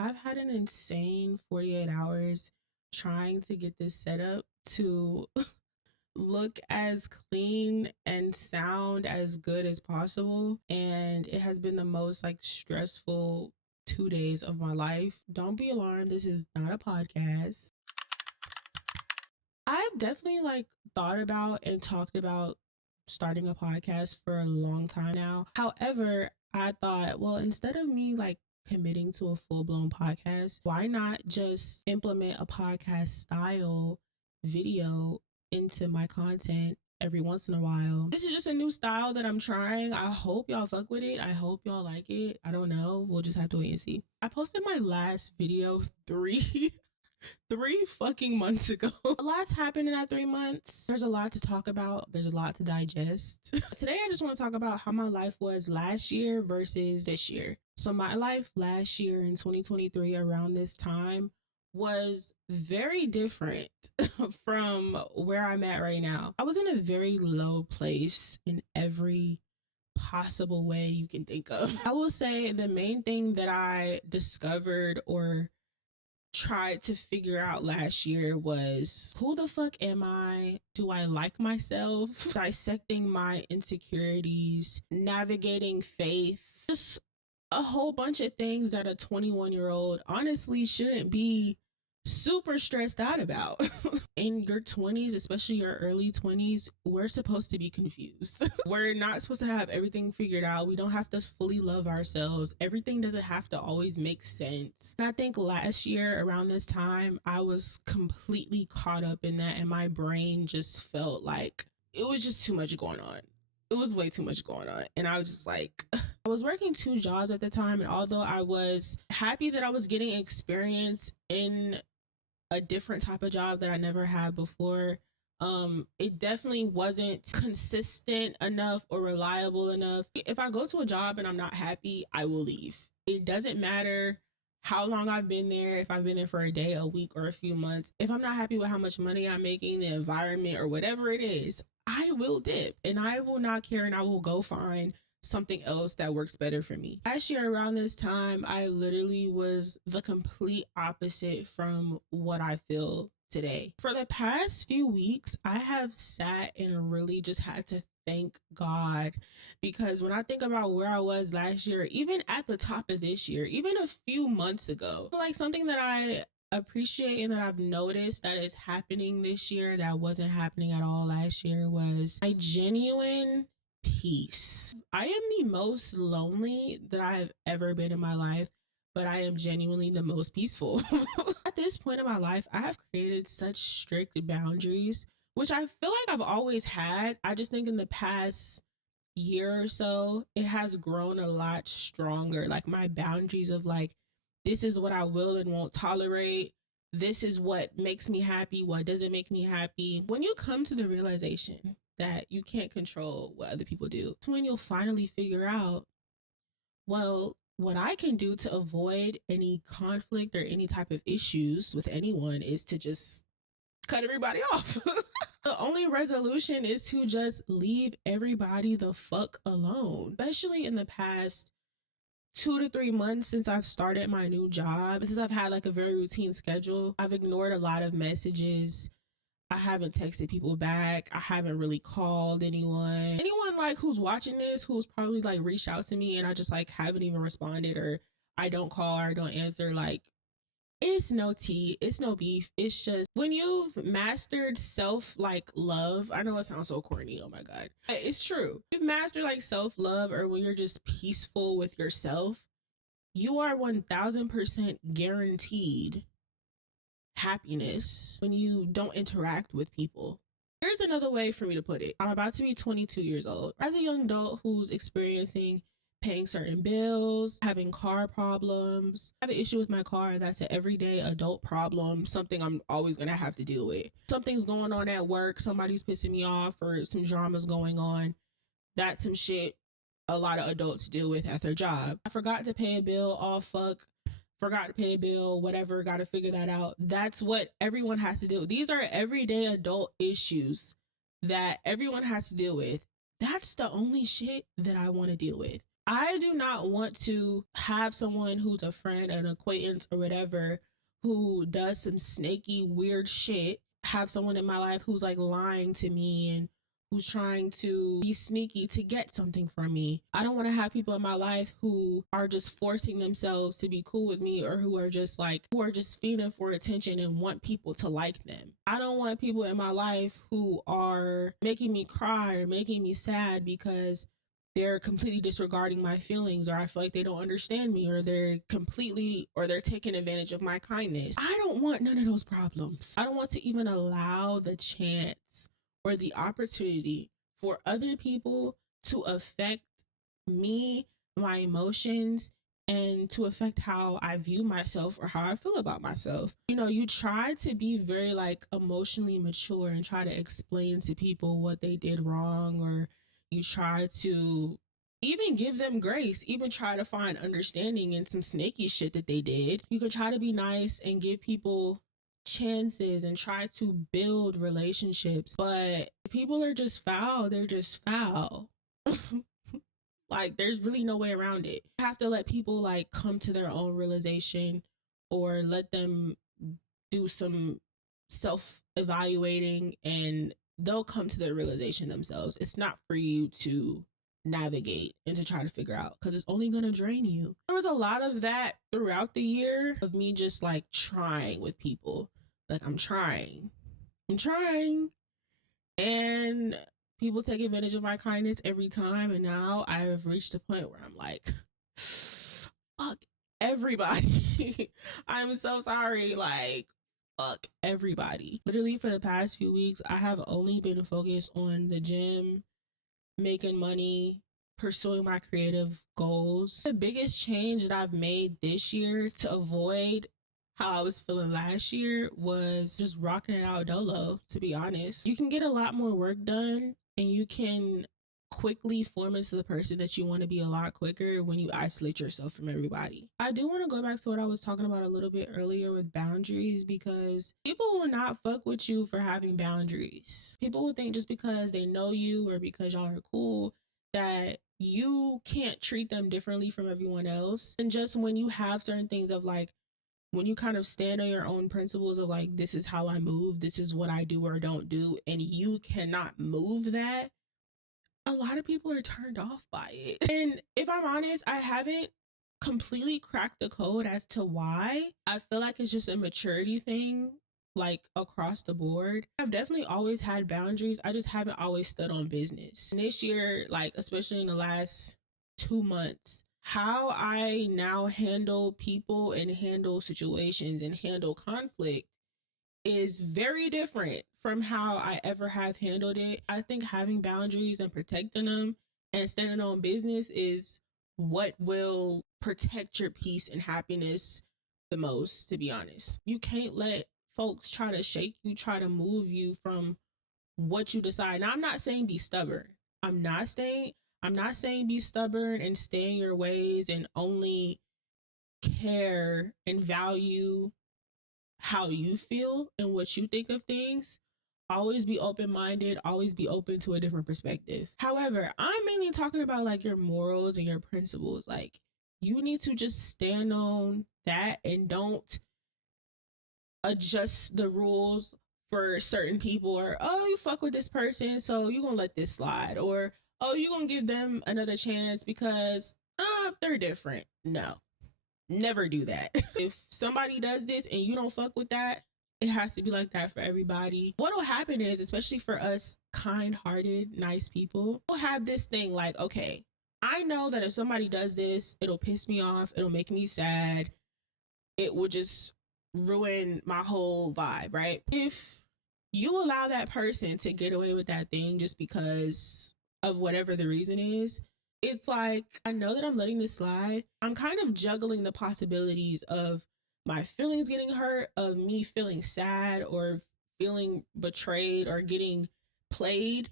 I've had an insane 48 hours trying to get this set up to look as clean and sound as good as possible. And it has been the most like stressful 2 days of my life. Don't be alarmed. This is not a podcast. I've definitely like thought about and talked about starting a podcast for a long time now. However, I thought, well, instead of me like committing to a full blown podcast, why not just implement a podcast style video into my content every once in a while? This is just a new style that I'm trying. I hope y'all fuck with it. I hope y'all like it. I don't know. We'll just have to wait and see. I posted my last video three fucking months ago. A lot's happened in that 3 months. There's a lot to talk about. There's a lot to digest. Today, I just want to talk about how my life was last year versus this year. So my life last year in 2023 around this time was very different from where I'm at right now. I was in a very low place in every possible way you can think of. I will say the main thing that I discovered or tried to figure out last year was, who the fuck am I? Do I like myself? Dissecting my insecurities, navigating faith, just a whole bunch of things that a 21-year-old honestly shouldn't be super stressed out about. In your 20s, especially your early 20s, we're supposed to be confused. We're not supposed to have everything figured out. We don't have to fully love ourselves. Everything doesn't have to always make sense. And I think last year around this time, I was completely caught up in that, and my brain just felt like it was just too much going on. It was way too much going on. And I was just like, I was working 2 jobs at the time. And although I was happy that I was getting experience in a different type of job that I never had before, it definitely wasn't consistent enough or reliable enough. If I go to a job and I'm not happy, I will leave. It doesn't matter how long I've been there, if I've been there for a day, a week, or a few months. If I'm not happy with how much money I'm making, the environment, or whatever it is, I will dip and I will not care, and I will go find something else that works better for me. Last year around this time, I literally was the complete opposite from what I feel today. For the past few weeks, I have sat and really just had to thank God, because when I think about where I was last year, even at the top of this year, even a few months ago, like something that I appreciate and that I've noticed that is happening this year that wasn't happening at all last year was my genuine peace. I am the most lonely that I have ever been in my life, but I am genuinely the most peaceful. At this point in my life, I have created such strict boundaries, which I feel like I've always had. I just think in the past year or so, it has grown a lot stronger. Like my boundaries of like, this is what I will and won't tolerate. This is what makes me happy, what doesn't make me happy. When you come to the realization that you can't control what other people do, it's when you'll finally figure out, well, what I can do to avoid any conflict or any type of issues with anyone is to just cut everybody off. The only resolution is to just leave everybody the fuck alone. Especially in the past 2 to 3 months since I've started my new job, since I've had like a very routine schedule, I've ignored a lot of messages. I haven't texted people back. I haven't really called anyone. Anyone like who's watching this, who's probably like reached out to me and I just like haven't even responded, or I don't call or I don't answer, like it's no tea, it's no beef. It's just when you've mastered self like love. I know it sounds so corny. Oh my God. It's true. You've mastered like self love, or when you're just peaceful with yourself, you are 1000% guaranteed happiness when you don't interact with people. Here's another way for me to put it. I'm about to be 22 years old. As a young adult who's experiencing paying certain bills, having car problems. I have an issue with my car that's an everyday adult problem, something I'm always gonna have to deal with. Something's going on at work, somebody's pissing me off, or some drama's going on. That's some shit a lot of adults deal with at their job. I forgot to pay a bill, oh fuck. Forgot to pay a bill, whatever, gotta figure that out. That's what everyone has to do. These are everyday adult issues that everyone has to deal with. That's the only shit that I want to deal with. I do not want to have someone who's a friend, an acquaintance, or whatever who does some snaky, weird shit, have someone in my life who's like lying to me and who's trying to be sneaky to get something from me. I don't want to have people in my life who are just forcing themselves to be cool with me, or who are just feeding for attention and want people to like them. I don't want people in my life who are making me cry or making me sad because they're completely disregarding my feelings, or I feel like they don't understand me, or they're taking advantage of my kindness. I don't want none of those problems. I don't want to even allow the chance or the opportunity for other people to affect me, my emotions, and to affect how I view myself or how I feel about myself. You know, you try to be very like emotionally mature and try to explain to people what they did wrong, or you try to even give them grace, even try to find understanding in some snaky shit that they did. You can try to be nice and give people chances and try to build relationships, but people are just foul. They're just foul. Like, there's really no way around it. You have to let people like come to their own realization, or let them do some self evaluating, and they'll come to their realization themselves. It's not for you to navigate and to try to figure out, because it's only going to drain you. There was a lot of that throughout the year of me just like trying with people. Like, I'm trying, and people take advantage of my kindness every time. And now I have reached a point where I'm like, fuck everybody. I'm so sorry. Like, fuck everybody. Literally, for the past few weeks, I have only been focused on the gym, making money, pursuing my creative goals. The biggest change that I've made this year to avoid how I was feeling last year was just rocking it out dolo, to be honest. You can get a lot more work done, and you can quickly form into the person that you want to be a lot quicker when you isolate yourself from everybody. I do want to go back to what I was talking about a little bit earlier with boundaries, because people will not fuck with you for having boundaries. People will think just because they know you or because y'all are cool that you can't treat them differently from everyone else. And just when you have certain things of like, when you kind of stand on your own principles of like, this is how I move, this is what I do or don't do, and you cannot move that, a lot of people are turned off by it. And if I'm honest, I haven't completely cracked the code as to why. I feel like it's just a maturity thing, like across the board. I've definitely always had boundaries. I just haven't always stood on business. And this year, like especially in the last 2 months, how I now handle people and handle situations and handle conflict is very different from how I ever have handled it. I think having boundaries and protecting them and standing on business is what will protect your peace and happiness the most, to be honest. You can't let folks try to shake you, try to move you from what you decide. Now, I'm not saying be stubborn. I'm not saying be stubborn and stay in your ways and only care and value how you feel and what you think of things. Always be open-minded, always be open to a different perspective. However, I'm mainly talking about like your morals and your principles. Like, you need to just stand on that and don't adjust the rules for certain people, or oh, you fuck with this person so you gonna let this slide, or oh, you gonna give them another chance because they're different. No, never do that. If somebody does this and you don't fuck with that, it has to be like that for everybody. What'll happen is, especially for us kind-hearted nice people, we'll have this thing like, okay, I know that if somebody does this, it'll piss me off, it'll make me sad, it will just ruin my whole vibe, right? If you allow that person to get away with that thing just because of whatever the reason is, it's like, I know that I'm letting this slide. I'm kind of juggling the possibilities of my feelings getting hurt, of me feeling sad or feeling betrayed or getting played,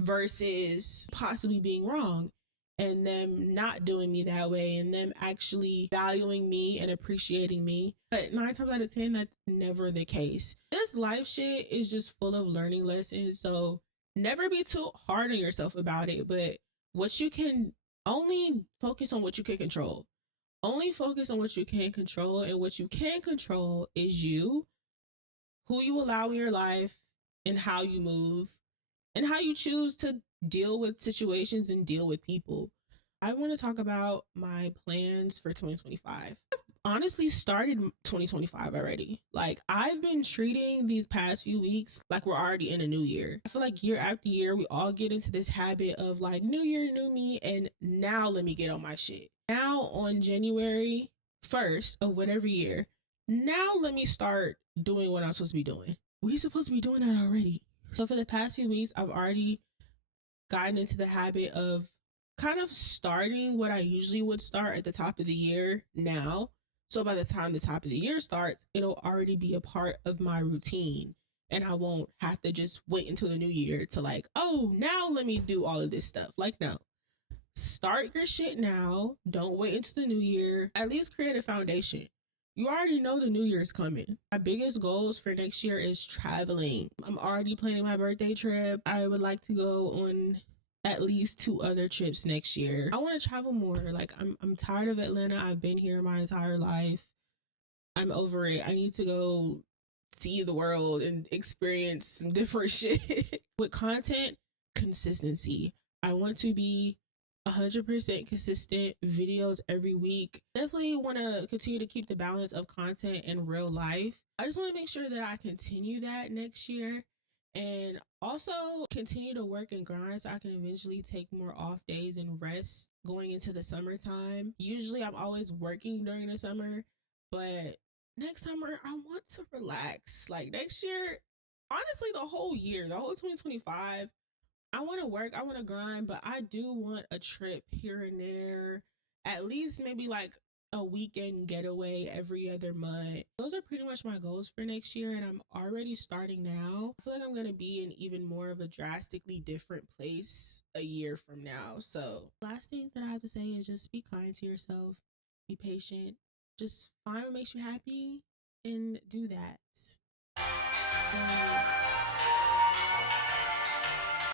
versus possibly being wrong and them not doing me that way and them actually valuing me and appreciating me. But 9 times out of 10, that's never the case. This life shit is just full of learning lessons. So never be too hard on yourself about it. But what you can only focus on what you can control. Only focus on what you can control, and what you can control is you, who you allow in your life, and how you move, and how you choose to deal with situations and deal with people. I want to talk about my plans for 2025. Honestly started 2025 already. Like, I've been treating these past few weeks like we're already in a new year. I feel like year after year, we all get into this habit of like, new year, new me, and now let me get on my shit. Now on January 1st of whatever year, now let me start doing what I'm supposed to be doing. We supposed to be doing that already. So for the past few weeks, I've already gotten into the habit of kind of starting what I usually would start at the top of the year now. So by the time the top of the year starts, it'll already be a part of my routine. And I won't have to just wait until the new year to like, oh, now let me do all of this stuff. Like, no. Start your shit now. Don't wait until the new year. At least create a foundation. You already know the new year's coming. My biggest goals for next year is traveling. I'm already planning my birthday trip. I would like to go on at least 2 other trips next year. I want to travel more. Like, I'm tired of Atlanta. I've been here my entire life. I'm over it. I need to go see the world and experience some different shit. With content, consistency. I want to be 100% consistent, videos every week. Definitely want to continue to keep the balance of content and real life. I just want to make sure that I continue that next year, and also continue to work and grind so I can eventually take more off days and rest going into the summertime. Usually I'm always working during the summer, but next summer I want to relax. Like, next year, honestly, the whole year, the whole 2025, I want to work, I want to grind, but I do want a trip here and there, at least maybe like a weekend getaway every other month. Those are pretty much my goals for next year, and I'm already starting now. I feel like I'm going to be in even more of a drastically different place a year from now. So, last thing that I have to say is just be kind to yourself, be patient, just find what makes you happy and do that.